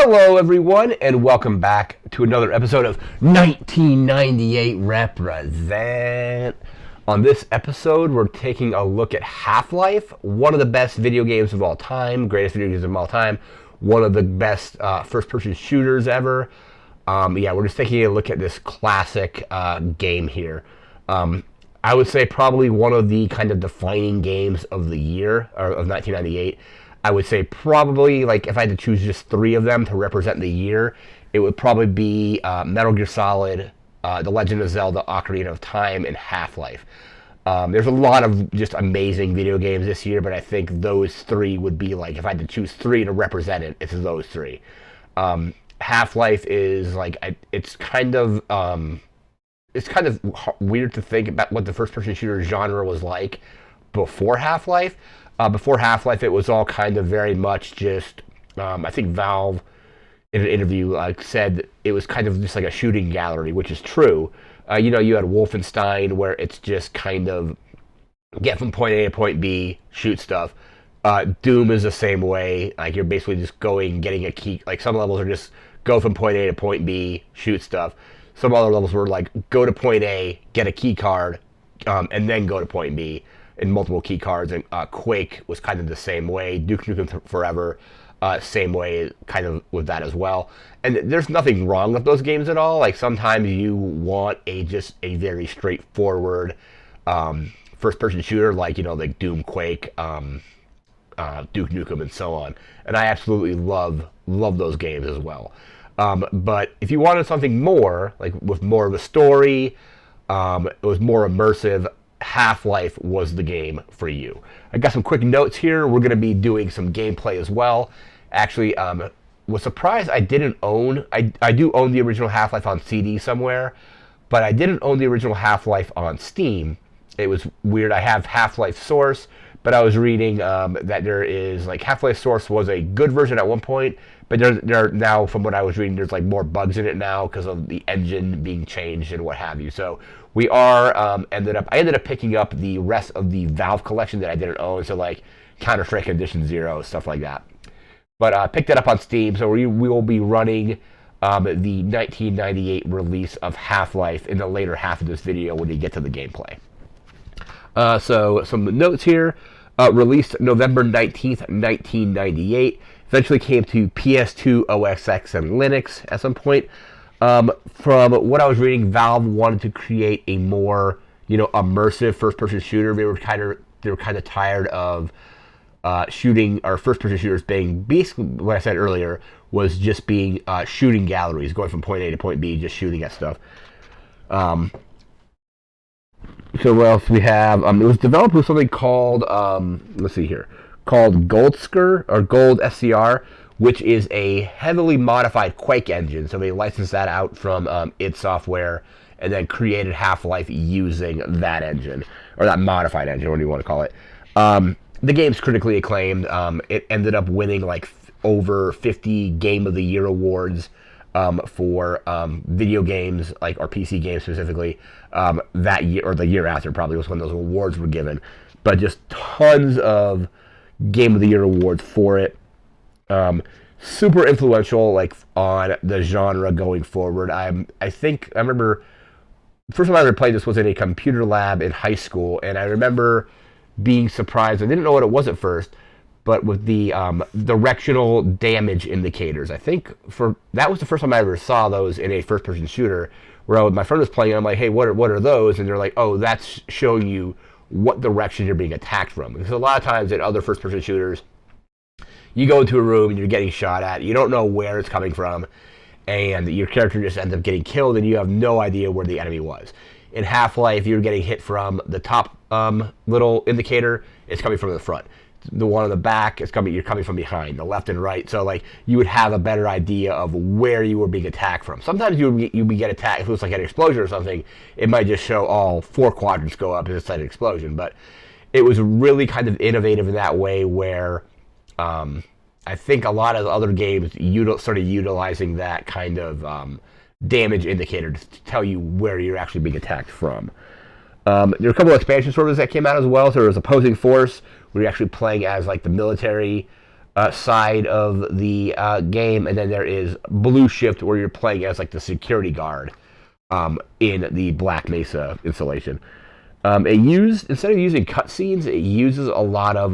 Hello, everyone, and welcome back to another episode of 1998 Represent. On this episode, we're taking a look at Half-Life, one of the best video games of all time, greatest video games of all time, one of the best first-person shooters ever. We're just taking a look at this classic game here. I would say probably one of the kind of defining games of the year, or of 1998. I would say probably, like, if I had to choose just three of them to represent the year, it would probably be Metal Gear Solid, The Legend of Zelda, Ocarina of Time, and Half-Life. There's a lot of just amazing video games this year, but I think those three would be, like, if I had to choose three to represent it, it's those three. Half-Life is, like, it's kind of weird to think about what the first-person shooter genre was like before Half-Life. Before Half-Life, it was all kind of very much just, I think Valve, in an interview, said it was kind of just like a shooting gallery, which is true. You had Wolfenstein, where it's just kind of get from point A to point B, shoot stuff. Doom is the same way. Like, you're basically just getting a key. Like, some levels are just go from point A to point B, shoot stuff. Some other levels were like, go to point A, get a key card, and then go to point B. In multiple key cards, and Quake was kind of the same way. Duke Nukem Forever, same way, kind of with that as well. And there's nothing wrong with those games at all. Like, sometimes you want just a very straightforward first-person shooter, like Doom, Quake, Duke Nukem, and so on. And I absolutely love those games as well. But if you wanted something more, like with more of a story, it was more immersive. Half-Life was the game for you. I got some quick notes here. We're going to be doing some gameplay as well. Actually, was surprised I didn't own. I do own the original Half-Life on CD somewhere, but I didn't own the original Half-Life on Steam. It was weird. I have Half-Life Source, but I was reading that there is, like, Half-Life Source was a good version at one point, but there now, from what I was reading, there's like more bugs in it now because of the engine being changed and what have you. So we are I ended up picking up the rest of the Valve collection that I didn't own, so like Counter-Strike Edition Zero, stuff like that. But I picked it up on Steam, so we will be running the 1998 release of Half-Life in the later half of this video when we get to the gameplay. So some notes here. Released November 19th, 1998. Eventually came to PS2, OS X, and Linux at some point. From what I was reading, Valve wanted to create a more, immersive first-person shooter. They were kind of tired of shooting, or first-person shooters being basically what I said earlier was just being shooting galleries, going from point A to point B, just shooting at stuff. So what else we have? It was developed with something called, let's see here, called Goldsker, or Gold SCR, which is a heavily modified Quake engine. So they licensed that out from id Software and then created Half-Life using that engine, or that modified engine, whatever you want to call it. The game's critically acclaimed. It ended up winning like over 50 Game of the Year awards for video games, like, or PC games specifically, that year, or the year after probably was when those awards were given. But just tons of Game of the Year awards for it. Super influential, like, on the genre going forward. I remember the first time I ever played this was in a computer lab in high school, and I remember being surprised. I didn't know what it was at first, but with the directional damage indicators. I think that was the first time I ever saw those in a first-person shooter, where my friend was playing, and I'm like, hey, what are those? And they're like, oh, that's showing you what direction you're being attacked from. Because a lot of times in other first-person shooters, you go into a room and you're getting shot at, you don't know where it's coming from, and your character just ends up getting killed, and you have no idea where the enemy was. In Half-Life, you're getting hit from the top little indicator, it's coming from the front. The one on the back, you're coming from behind, the left and right. So, like, you would have a better idea of where you were being attacked from. Sometimes you'd get attacked, if it was like an explosion or something, it might just show all four quadrants go up as it's like an explosion. But it was really kind of innovative in that way, where I think a lot of other games started utilizing that kind of damage indicator to tell you where you're actually being attacked from. There are a couple of expansion servers that came out as well. So there was Opposing Force, where you're actually playing as, like, the military side of the game, and then there is Blue Shift, where you're playing as like the security guard in the Black Mesa installation. It used instead of using cutscenes, it uses a lot of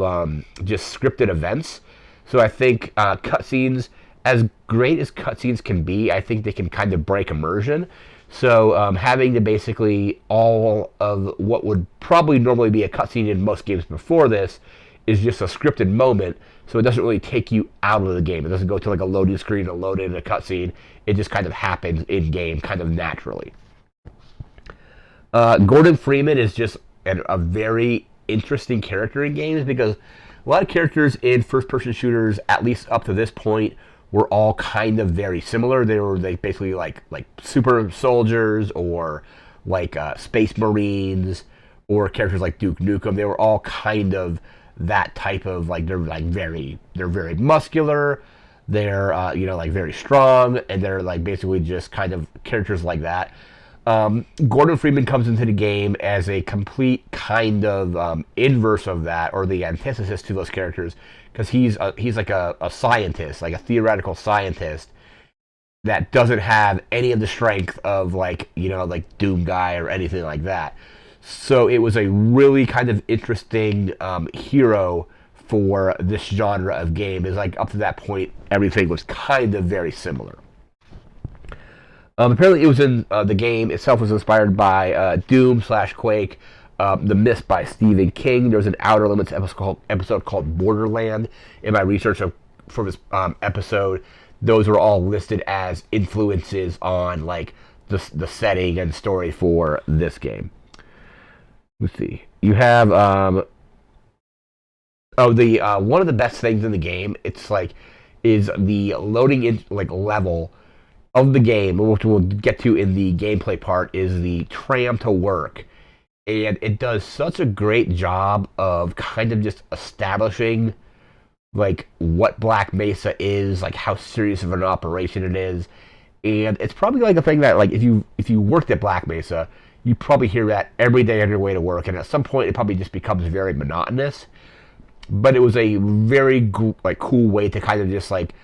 just scripted events. So I think cutscenes, as great as cutscenes can be, I think they can kind of break immersion. So having to basically all of what would probably normally be a cutscene in most games before this is just a scripted moment. So it doesn't really take you out of the game. It doesn't go to like a loading screen or load in a cutscene. It just kind of happens in game, kind of naturally. Gordon Freeman is just a very interesting character in games because a lot of characters in first-person shooters, at least up to this point, were all kind of very similar. They were basically like super soldiers or like space marines or characters like Duke Nukem. They were all kind of that type of like they're very muscular. They're like very strong, and they're like basically just kind of characters like that. Gordon Freeman comes into the game as a complete kind of inverse of that, or the antithesis to those characters, because he's like a scientist, like a theoretical scientist that doesn't have any of the strength of like Doom Guy or anything like that. So it was a really kind of interesting hero for this genre of game. Is like up to that point, everything was kind of very similar. Apparently, it was in the game itself was inspired by Doom/Quake, The Mist by Stephen King. There was an Outer Limits episode called Borderland. In my research for this episode, those were all listed as influences on like the setting and story for this game. Let's see. You have one of the best things in the game. It's like is the loading in like level of the game, which we'll get to in the gameplay part, is the tram to work. And it does such a great job of kind of just establishing like what Black Mesa is, like how serious of an operation it is. And it's probably like a thing that like if you worked at Black Mesa, you probably hear that every day on your way to work, and at some point it probably just becomes very monotonous. But it was a very cool way to kind of just like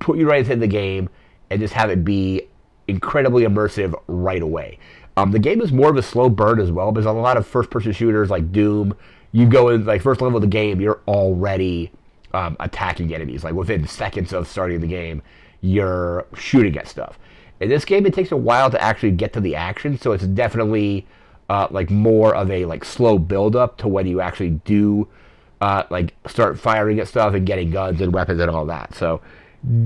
put you right into the game and just have it be incredibly immersive right away. The game is more of a slow burn as well, because a lot of first-person shooters like Doom, you go in, like, first level of the game, you're already attacking enemies. Like, within seconds of starting the game, you're shooting at stuff. In this game, it takes a while to actually get to the action, so it's definitely, like, more of a, like, slow build-up to when you actually do, like, start firing at stuff and getting guns and weapons and all that. So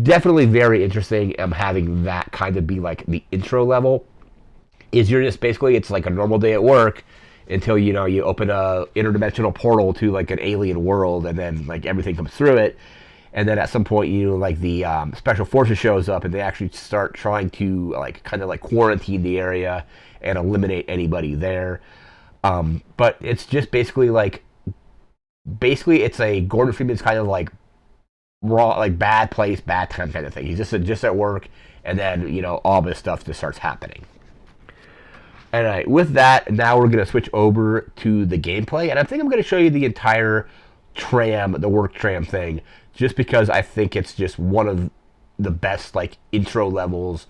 definitely very interesting having that kind of be like the intro level. Is you're just basically, it's like a normal day at work until you open a interdimensional portal to like an alien world, and then like everything comes through it, and then at some point like the special forces shows up, and they actually start trying to like kind of like quarantine the area and eliminate anybody there. But it's just basically it's a Gordon Freeman's kind of like raw, like bad place, bad time kind of thing. He's just at work, and then all this stuff just starts happening. All right, with that, now we're going to switch over to the gameplay, and I think I'm going to show you the entire the work tram thing, just because I think it's just one of the best like intro levels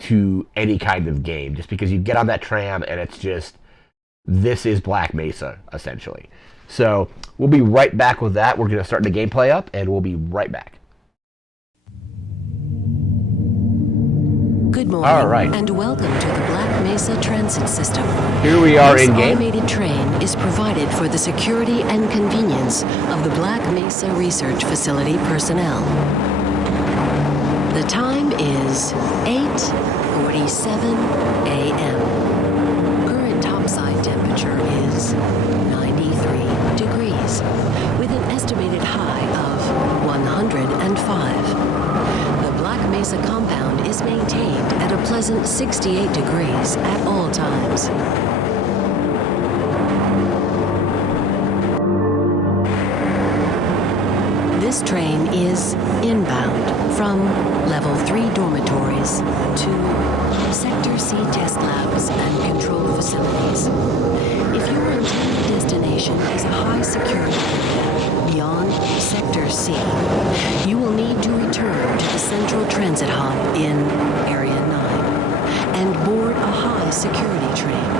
to any kind of game, just because you get on that tram and it's just, this is Black Mesa, essentially. So we'll be right back with that. We're going to start the gameplay up, and we'll be right back. Good morning, all right, and welcome to the Black Mesa Transit System. Here we are in game. This automated train is provided for the security and convenience of the Black Mesa Research Facility personnel. The time is 8:47 a.m. Current topside temperature is 93 degrees, with an estimated high of 105. Black Mesa compound is maintained at a pleasant 68 degrees at all times. This train is inbound from Level 3 dormitories to Sector C test labs and control facilities. If your intended destination is a high security area beyond Sector C, you will need to return to the Central Transit Hub in Area 9 and board a high security train.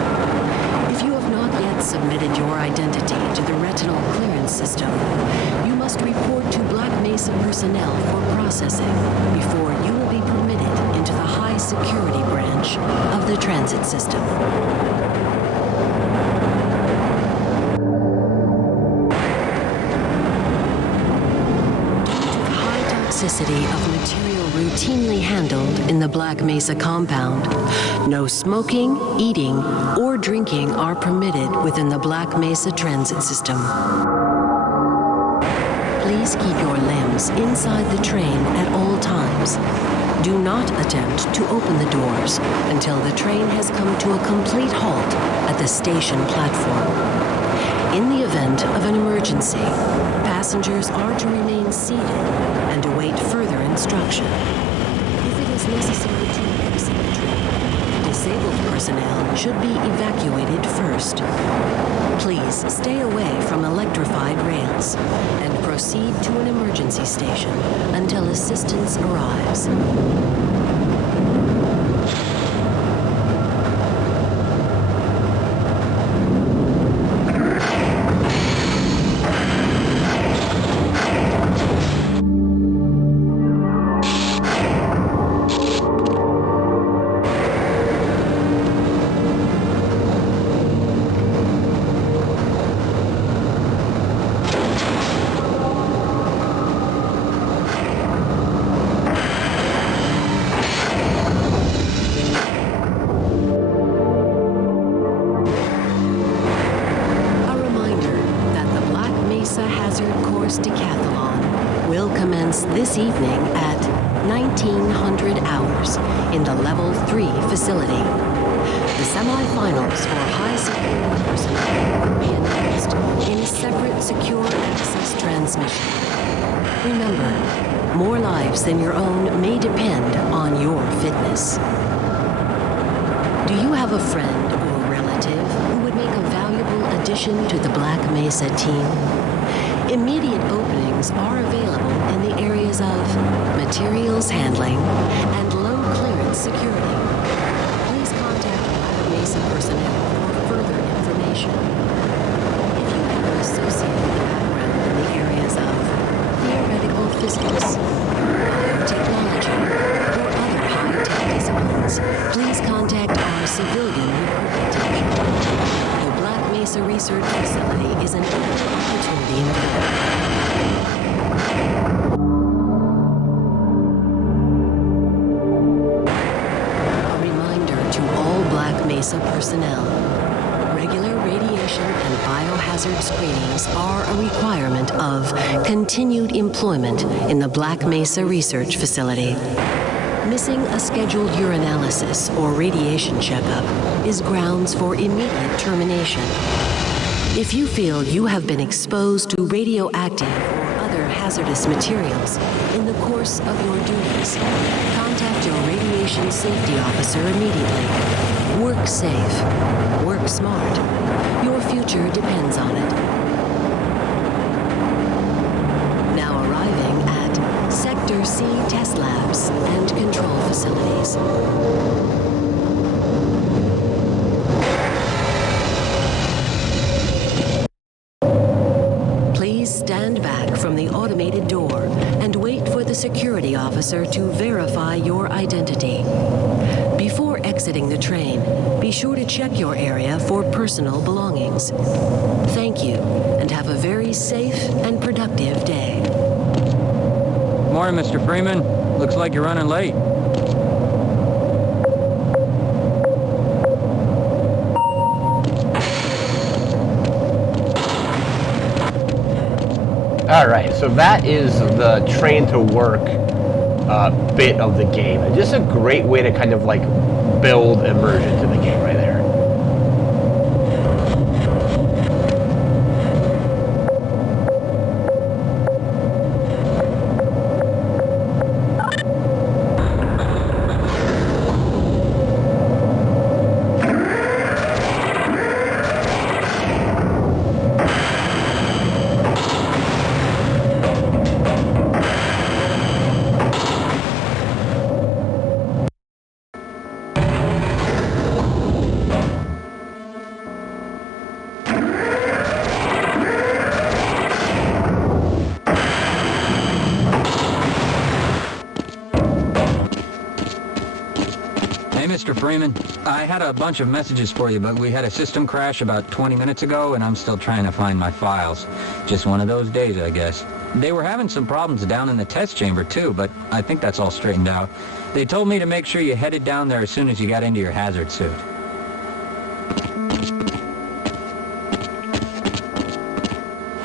If you have not yet submitted your identity to the retinal clearance system, you must report to Black Mesa personnel for processing before you will be permitted into the high security branch of the transit system. Toxicity of material routinely handled in the Black Mesa compound. No smoking, eating, or drinking are permitted within the Black Mesa transit system. Please keep your limbs inside the train at all times. Do not attempt to open the doors until the train has come to a complete halt at the station platform. In the event of an emergency, passengers are to remain seated and await further instruction. If it is necessary to exit the train, disabled personnel should be evacuated first. Please stay away from electrified rails and proceed to an emergency station until assistance arrives. This evening at 1900 hours in the Level 3 facility. The semifinals for high security personnel will be announced in a separate secure access transmission. Remember, more lives than your own may depend on your fitness. Do you have a friend or relative who would make a valuable addition to the Black Mesa team? Immediate openings are available in the areas of materials handling and low clearance security. Please contact Black Mesa personnel for further information. If you have an associated background in the areas of theoretical physics, biotechnology, or other high-tech disciplines, please contact our civilian recruitment division. The Black Mesa Research Facility is an equal opportunity employer. Mesa personnel. Regular radiation and biohazard screenings are a requirement of continued employment in the Black Mesa Research Facility. Missing a scheduled urinalysis or radiation checkup is grounds for immediate termination. If you feel you have been exposed to radioactive or other hazardous materials in the course of your duties, contact your radiation safety officer immediately. Work safe. Work smart. Your future depends on it. Now arriving at Sector C test labs and control facilities. Please stand back from the automated door and wait for the security officer to verify your identity. Before exiting the train, be sure to check your area for personal belongings. Thank you, and have a very safe and productive day. Morning, Mr. Freeman. Looks like you're running late. All right, so that is the train to work bit of the game. And just a great way to kind of like build immersion to the game right there. Mr. Freeman. I had a bunch of messages for you, but we had a system crash about 20 minutes ago, and I'm still trying to find my files. Just one of those days, I guess. They were having some problems down in the test chamber, too, but I think that's all straightened out. They told me to make sure you headed down there as soon as you got into your hazard suit.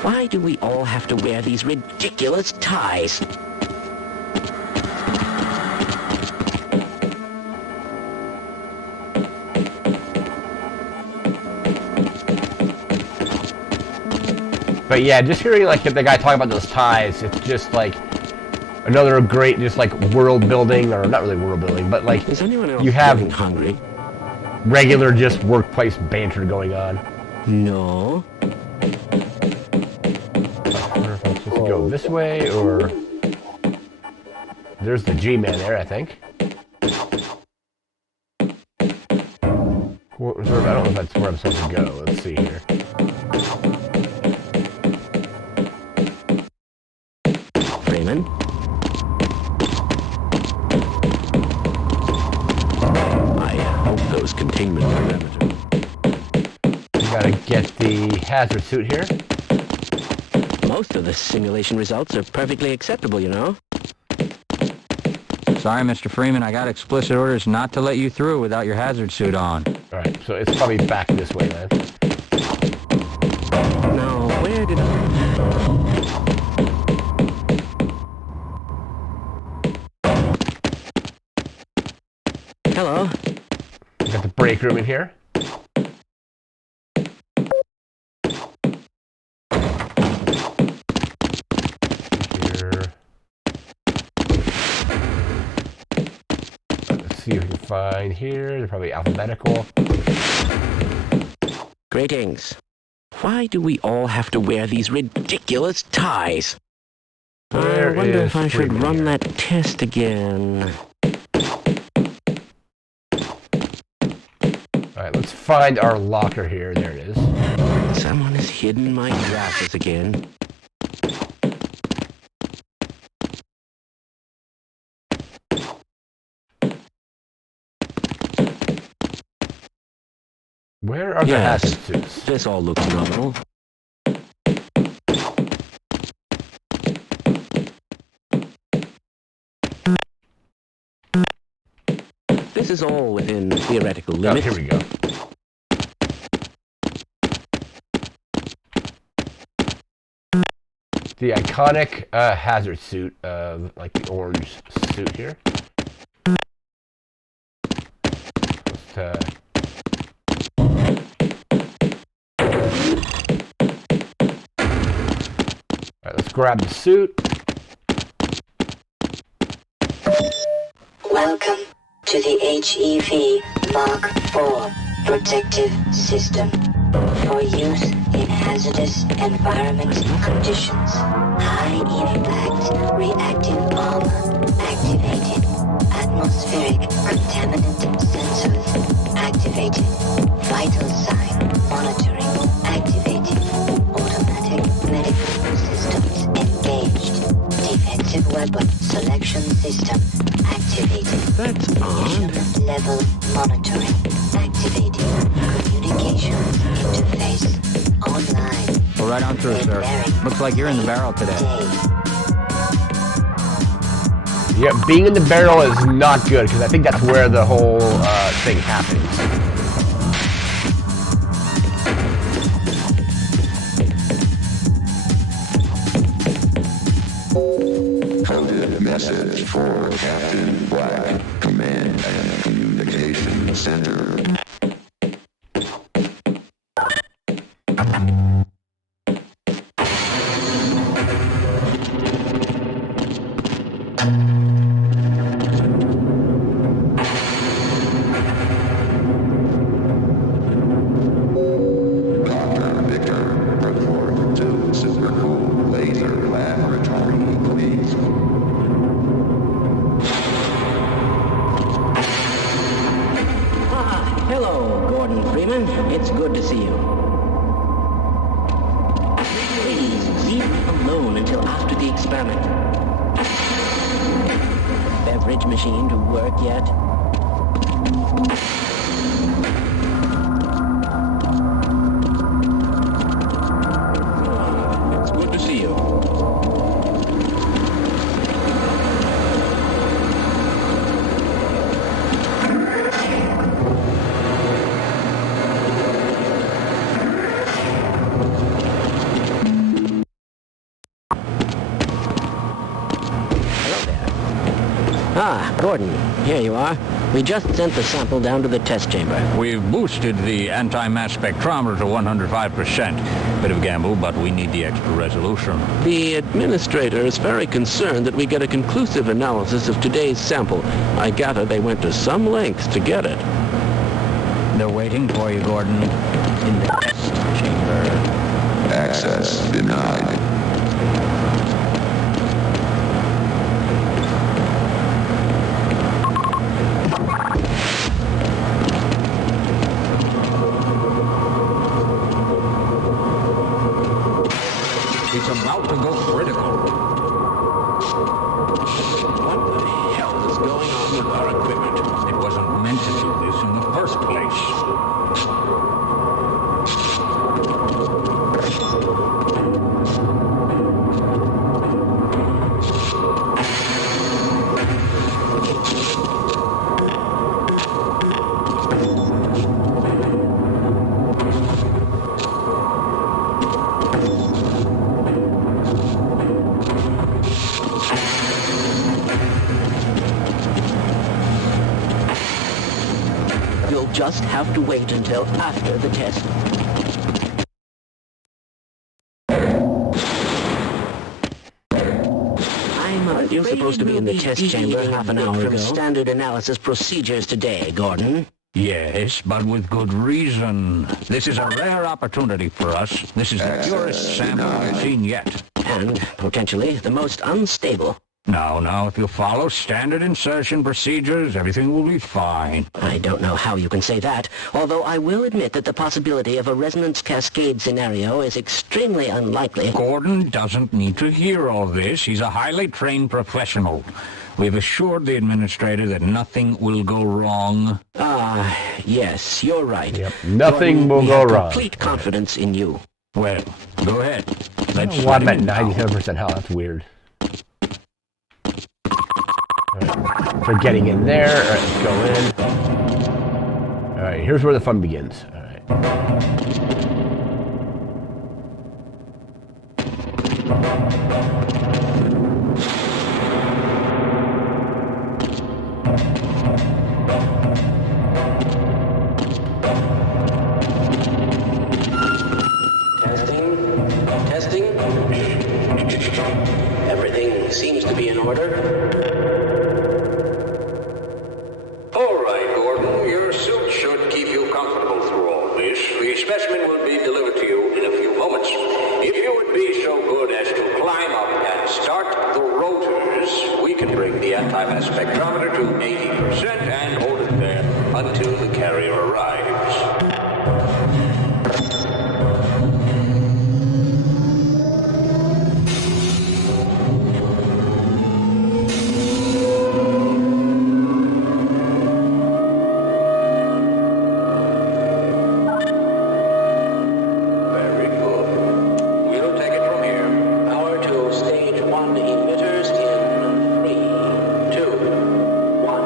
Why do we all have to wear these ridiculous ties? But yeah, just hearing like the guy talk about those ties, it's just like another great just like world building, or not really world building, but like Is anyone else you have getting hungry? regular just workplace banter going on. No. I wonder if I'm supposed to go this way or there's the G-Man there, I think. I don't know if that's where I'm supposed to go. Let's see here. Freeman? I hope those containment parameters. You gotta get the hazard suit here. Most of the simulation results are perfectly acceptable, you know. Sorry, Mr. Freeman, I got explicit orders not to let you through without your hazard suit on. Alright, so it's probably back this way then. Now, where did Hello? You got the break room in here. Here. Let's see what we can find here. They're probably alphabetical. Greetings. Why do we all have to wear these ridiculous ties? Where I wonder if is I should Freeman run here? that test again. Alright, let's find our locker here. There it is. Someone has hidden my glasses again. Where are the Yes. hazard suits? This all looks nominal. This is all within theoretical Oh, limits. here we go. The iconic hazard suit of like the orange suit here. Let's, Alright, let's grab the suit. Welcome to the HEV Mark IV protective system for use in hazardous environment conditions. High impact reactive armor activated. Atmospheric contaminant sensors activated. Vital sign monitoring activated. Automatic medical systems engaged. Defensive weapon selection system activated. That's odd. Mission level monitoring activated. Communications interface online. Well, right on through, sir. Looks like you're in the barrel today. Yeah, being in the barrel is not good because I think that's where the whole thing happens. Coded message for Captain Black, Command and Communication Center. Dr. Victor, report to Super Cool Laser Laboratory, please. Hello, Gordon Freeman. It's good to see you. Please leave me alone until after the experiment. Beverage machine to work yet? It's good to see you. Hello there. Ah, Gordon, here you are. We just sent the sample down to the test chamber. We've boosted the anti-mass spectrometer to 105%. Bit of a gamble, but we need the extra resolution. The administrator is very concerned that we get a conclusive analysis of today's sample. I gather they went to some lengths to get it. They're waiting for you, Gordon, in the test chamber. Access denied. It's about to go critical. What the hell is going on with our equipment? It wasn't meant to do this in the first place. You'll just have to wait until after the test. You're supposed to be in the test chamber half an hour ago. Standard analysis procedures today, Gordon. Yes, but with good reason. This is a rare opportunity for us. This is the purest sample we've seen yet. And, potentially, the most unstable. Now, if you follow standard insertion procedures, everything will be fine. I don't know how you can say that, although I will admit that the possibility of a resonance cascade scenario is extremely unlikely. Gordon doesn't need to hear all this. He's a highly trained professional. We've assured the administrator that nothing will go wrong. Ah, yes, you're right. Yep. Nothing will we go have wrong. Complete confidence in you. Well, go ahead. Let's Why I'm let at him know. 97% health. That's weird. They're getting in there. All right, let's go in. All right, here's where the fun begins. All right. Testing. Everything seems to be in order. All right, Gordon. Your suit should keep you comfortable through all this. The specimen will be delivered to you in a few moments. If you would be so good as to climb up and start the rotors, we can bring the anti-mass spectrometer to 80% and hold it there until the carrier arrives. Very good. We'll take it from here. Power to stage 1 emitters in 3, 2, 1.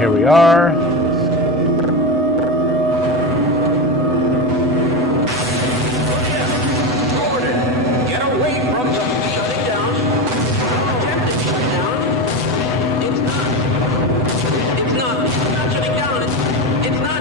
here we are. Get away from the shutting down. Attempted shutdown. It's not shutting down. It's not.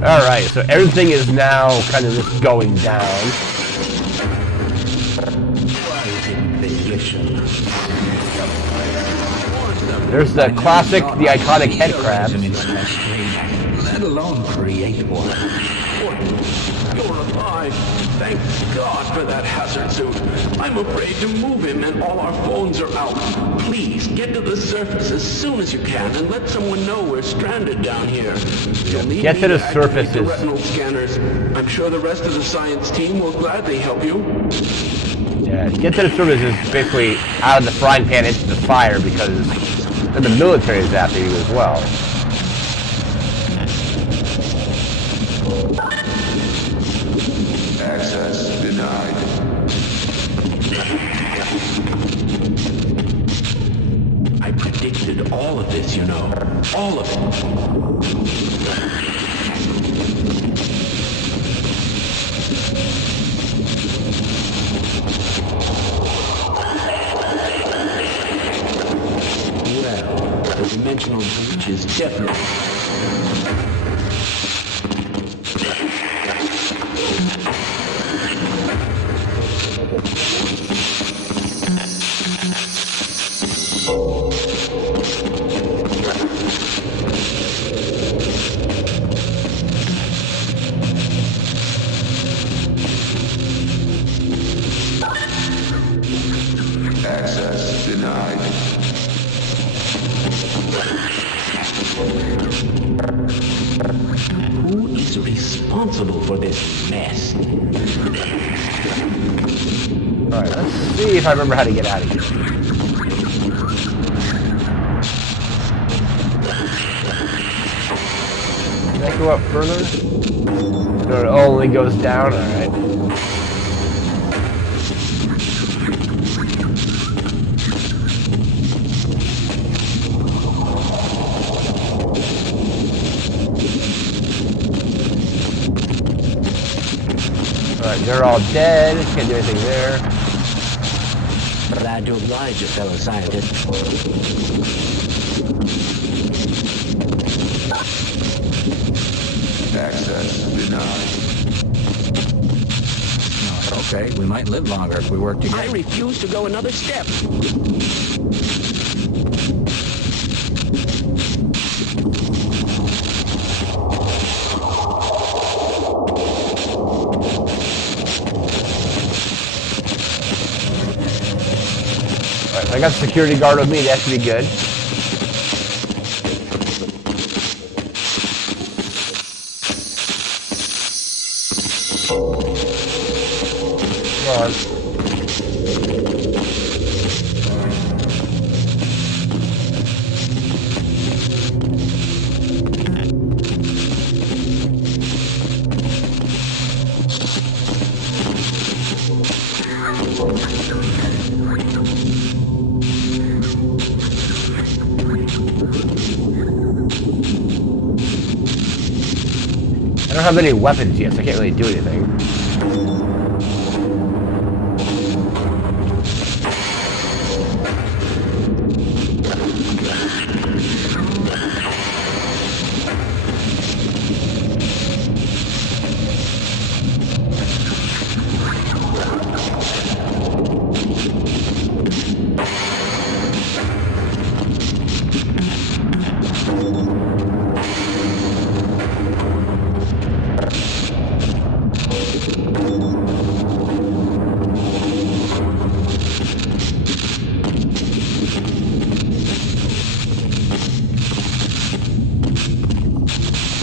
Alright, so everything is now kind of just going down. There's the classic, the iconic head crab. Let alone create one. You're alive. Thank God for that hazard suit. I'm afraid to move him and all our phones are out. Please, get to the surface as soon as you can and let someone know we're stranded down here. You'll need Get me to the activate surface the as- retinal scanners. I'm sure the rest of the science team will gladly help you. Yeah, get to the surface is basically out of the frying pan into the fire because the military is after you as well. Access denied. I predicted all of this, you know. All of it. Well, the dimensional breach is definitely... Access denied. Who is responsible for this mess? Alright, let's see if I remember how to get out of here. Can I go up further? No, it only goes down? Alright. Alright, they're all dead. Can't do anything there. Glad to oblige you, fellow scientist. Access denied. Okay, we might live longer if we work I together. refuse to go another step. Alright, I got a security guard with me. That should be good. Come on. I don't have any weapons yet, so I can't really do anything.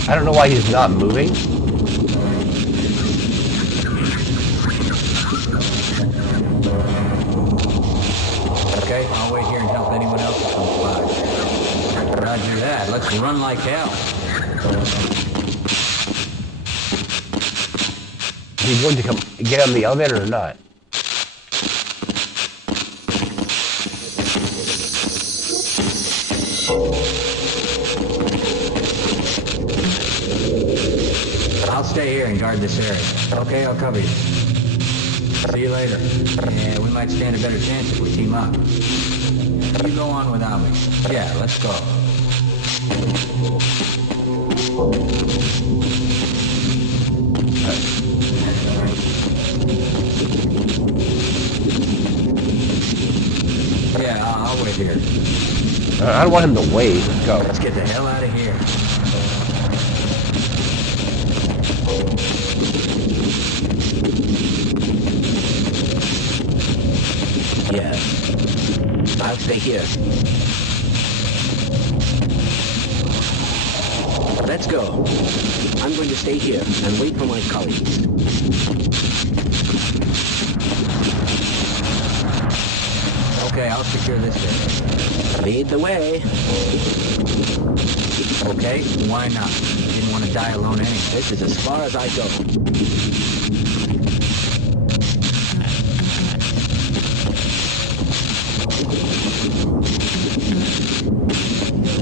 I don't know why he's not moving. Okay, I'll wait here and help anyone else who comes by. Roger that. Let's run like hell. Is he going to come get on the elevator or not? I'll stay here and guard this area. Okay, I'll cover you. See you later. Yeah, we might stand a better chance if we team up. You go on without me. Yeah, let's go. Yeah, I'll wait here. I don't want him to wait. Let's go. Let's get the hell out of here. Yeah. I'll stay here. Let's go. I'm going to stay here and wait for my colleagues. Okay, I'll secure this area. Lead the way. Okay, why not? Didn't want to die alone anyway. This is as far as I go.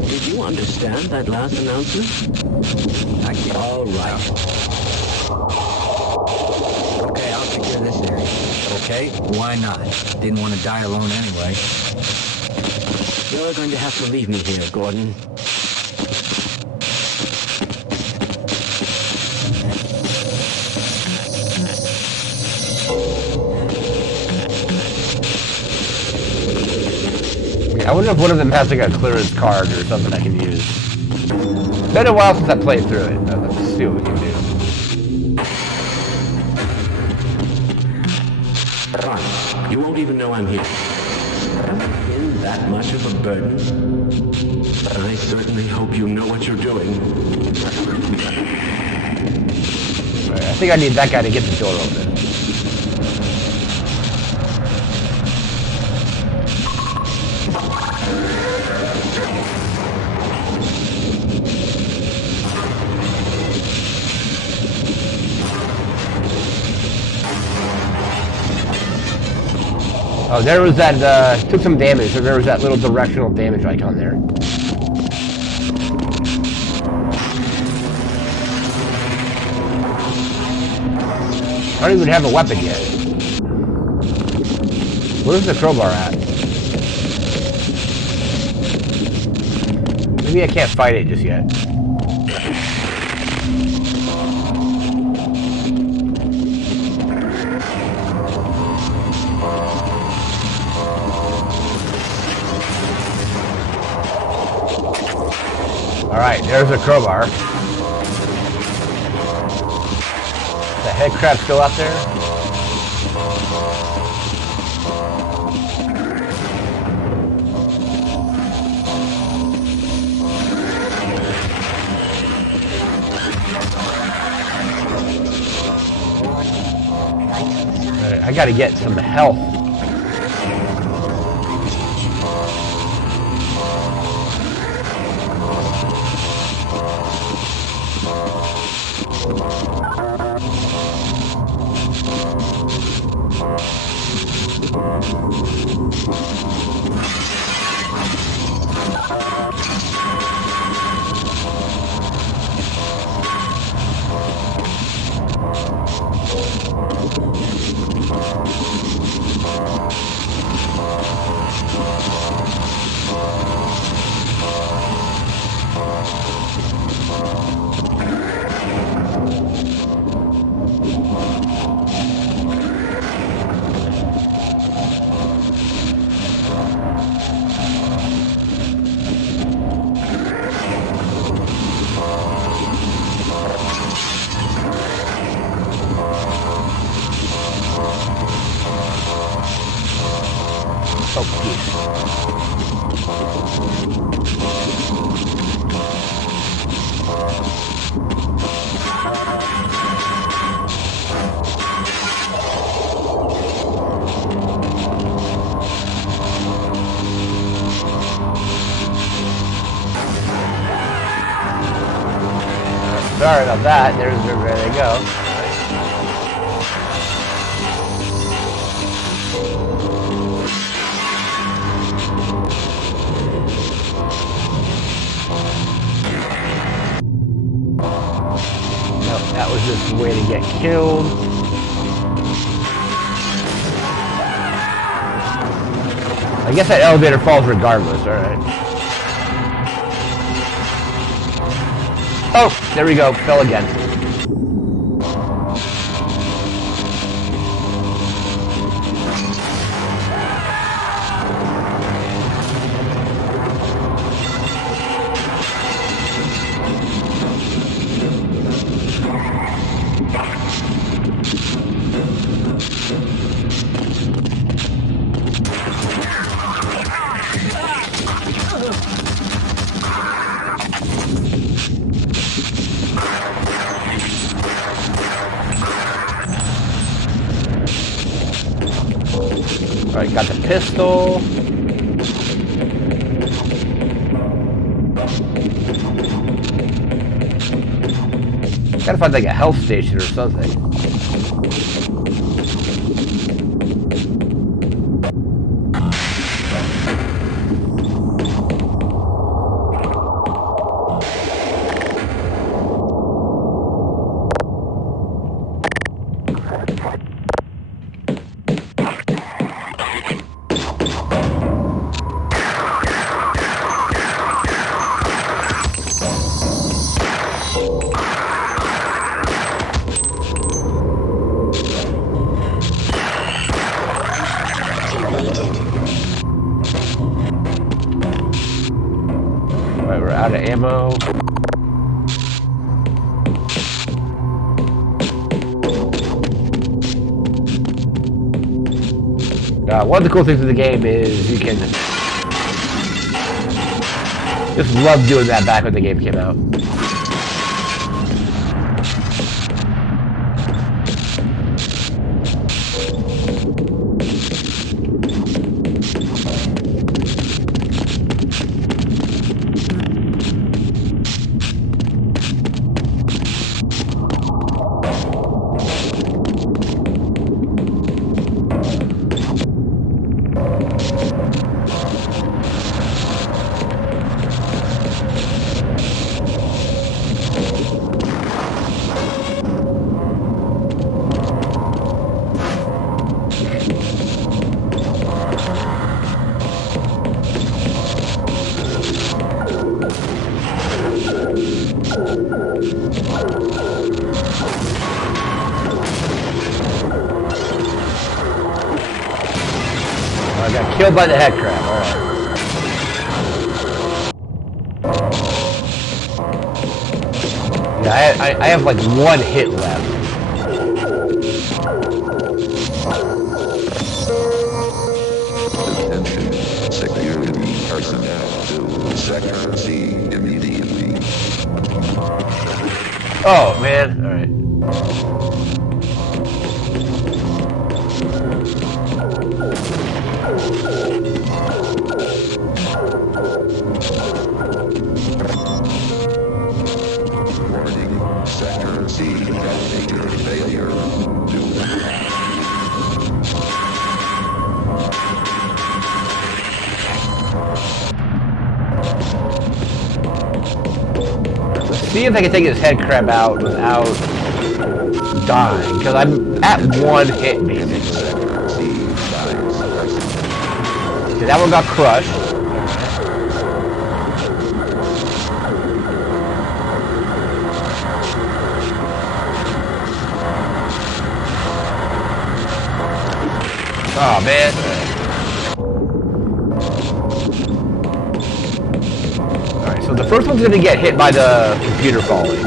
Did you understand that last announcement? All right. Okay, I'll secure this area. Okay, why not? Didn't want to die alone anyway. You're going to have to leave me here, Gordon. I wonder if one of them has like a clearance card or something I can use. Been a while since I played through it. Let's see what we can do. Fine. You won't even know I'm here. Am I in that much of a burden? I certainly hope you know what you're doing. Alright, I think I need that guy to get the door open. Oh, there was that, took some damage, so there was that little directional damage icon there. I don't even have a weapon yet. Where's the crowbar at? Maybe I can't fight it just yet. Alright, there's the crowbar. The head crab's still up there? Alright, I gotta get some health. Sorry about that. There they go. Nope, that was just a way to get killed. I guess that elevator falls regardless, alright. Oh, there we go. Fell again. Alright, got the pistol. Gotta find like a health station or something. Alright, we're out of ammo. One of the cool things of the game is you can just love doing that back when the game came out. Killed by the head crab. Alright. Yeah, I have like one hit left. Attention, security personnel to Sector C immediately. Oh, man. Alright. Warning, Sector C detonator failure. Let's see if I can take this head crab out without dying, because I'm at one hit, basically. Okay, that one got crushed. Oh, man. Alright, so the first one's gonna get hit by the computer falling.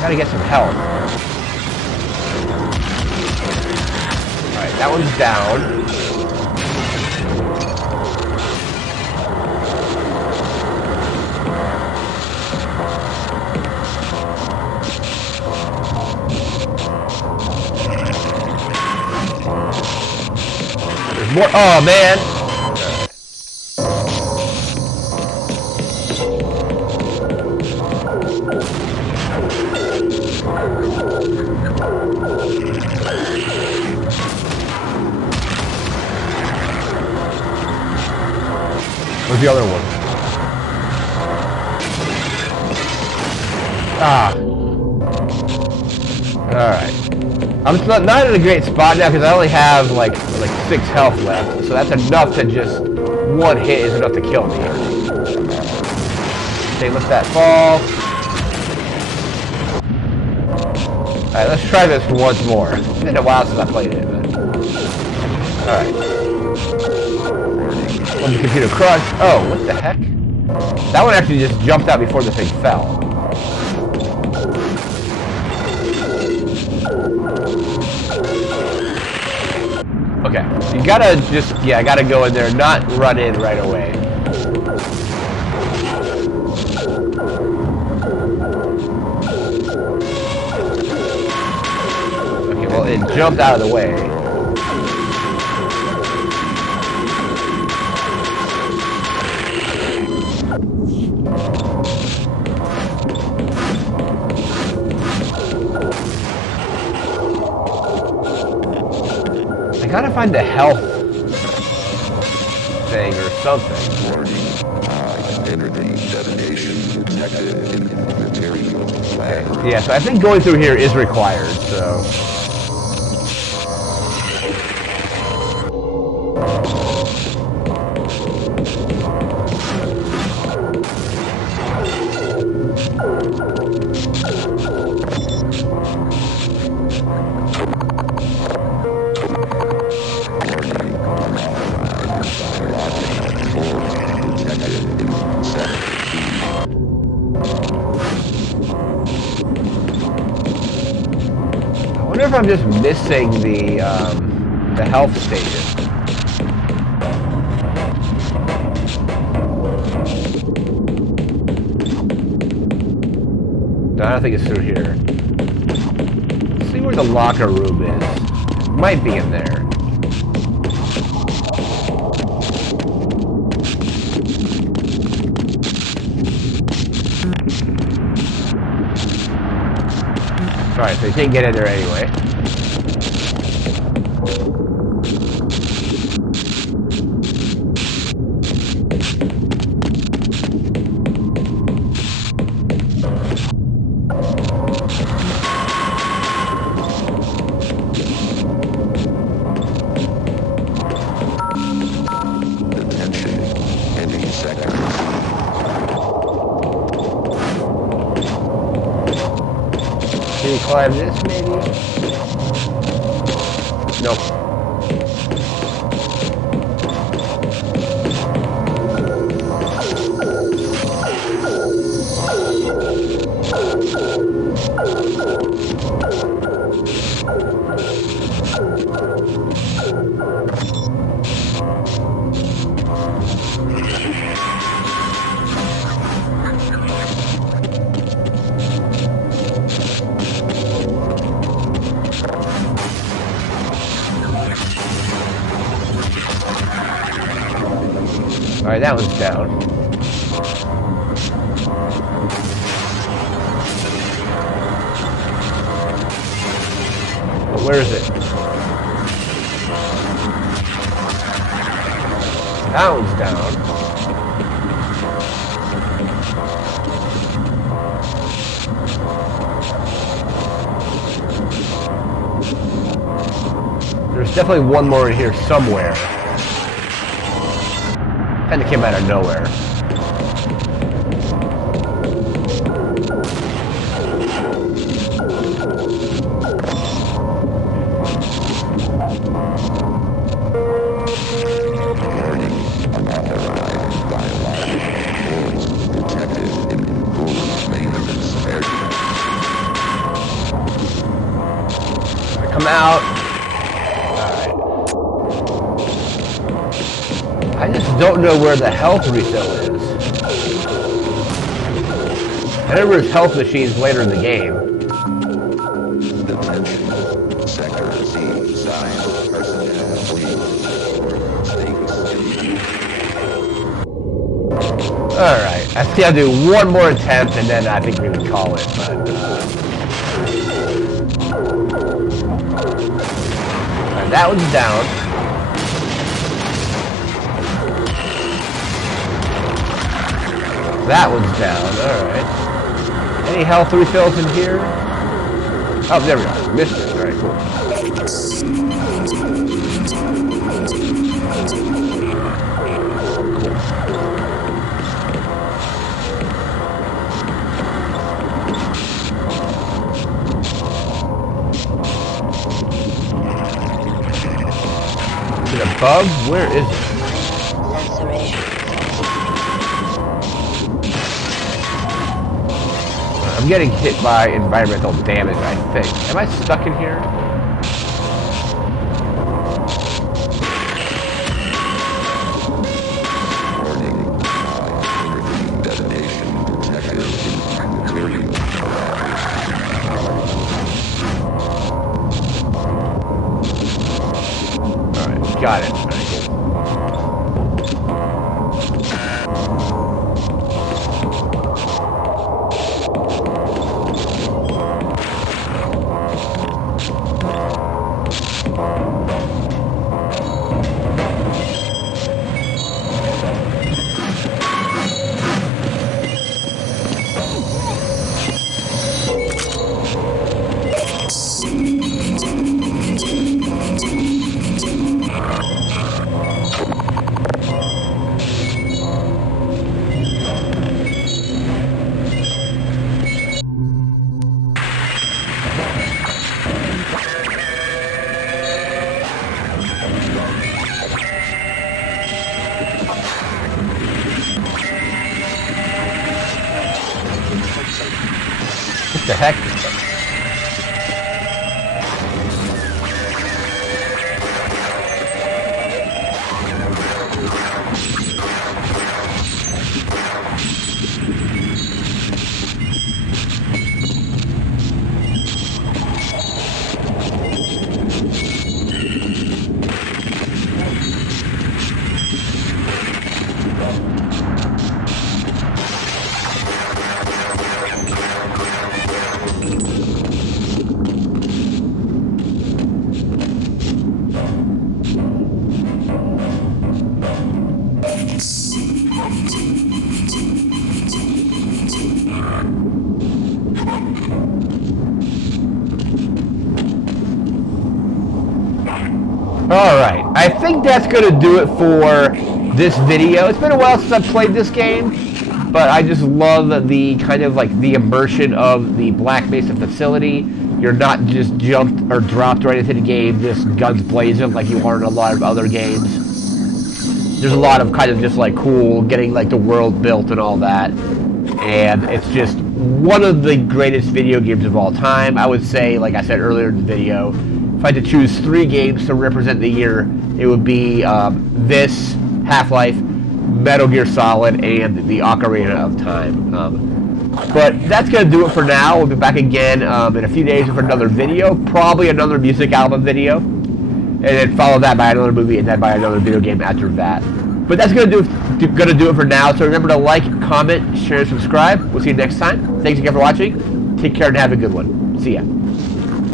Gotta get some health. Alright, that one's down. There's more. Oh, man. Where's the other one? Ah. Alright. I'm not in a great spot now because I only have like 6 health left. So that's enough to just... one hit is enough to kill me. Okay, let that fall. Alright, let's try this once more. It's been a while since I played it, but... Alright. When the computer crushed. Oh, what the heck? That one actually just jumped out before the thing fell. Okay, so you gotta just, yeah, I gotta go in there, not run in right away. Okay, well, it jumped out of the way. I gotta find the health thing or something. Warning, high energy detonation detected in material lab. Yeah, so I think going through here is required, so... I wonder if I'm just missing the health station. No, I don't think it's through here. Let's see where the locker room is. It might be in there. Alright, so you can't get in there anyway. Attention, any second. Can you climb this, maybe? Nope. Alright, that one's down. But where is it? That one's down. There's definitely one more in here somewhere. Kind of came out of nowhere. Come out. Alright. I just don't know where the health refill is. I know there's health machines later in the game. Attention. Sector C. Science personnel. Alright. I think I'll do one more attempt and then I think we would call it, but that one's down. That one's down. Alright. Any health refills in here? Oh, there we go. Missed it. Alright, cool. Is it above? Where is it? I'm getting hit by environmental damage, I think. Am I stuck in here? Warning. Detonation detected in material. Alright, got it. Alright. What the heck? Alright, I think that's going to do it for this video. It's been a while since I've played this game. But I just love the kind of like the immersion of the Black Mesa facility. You're not just jumped or dropped right into the game, just guns blazing like you are in a lot of other games. There's a lot of kind of just like cool getting like the world built and all that. And it's just one of the greatest video games of all time. I would say, like I said earlier in the video, if I had to choose 3 games to represent the year, it would be this, Half-Life, Metal Gear Solid, and the Ocarina of Time. But that's going to do it for now. We'll be back again in a few days with another video, probably another music album video, and then follow that by another movie, and then by another video game after that. But that's going to do it for now. So remember to like, comment, share, and subscribe. We'll see you next time. Thanks again for watching. Take care and have a good one. See ya.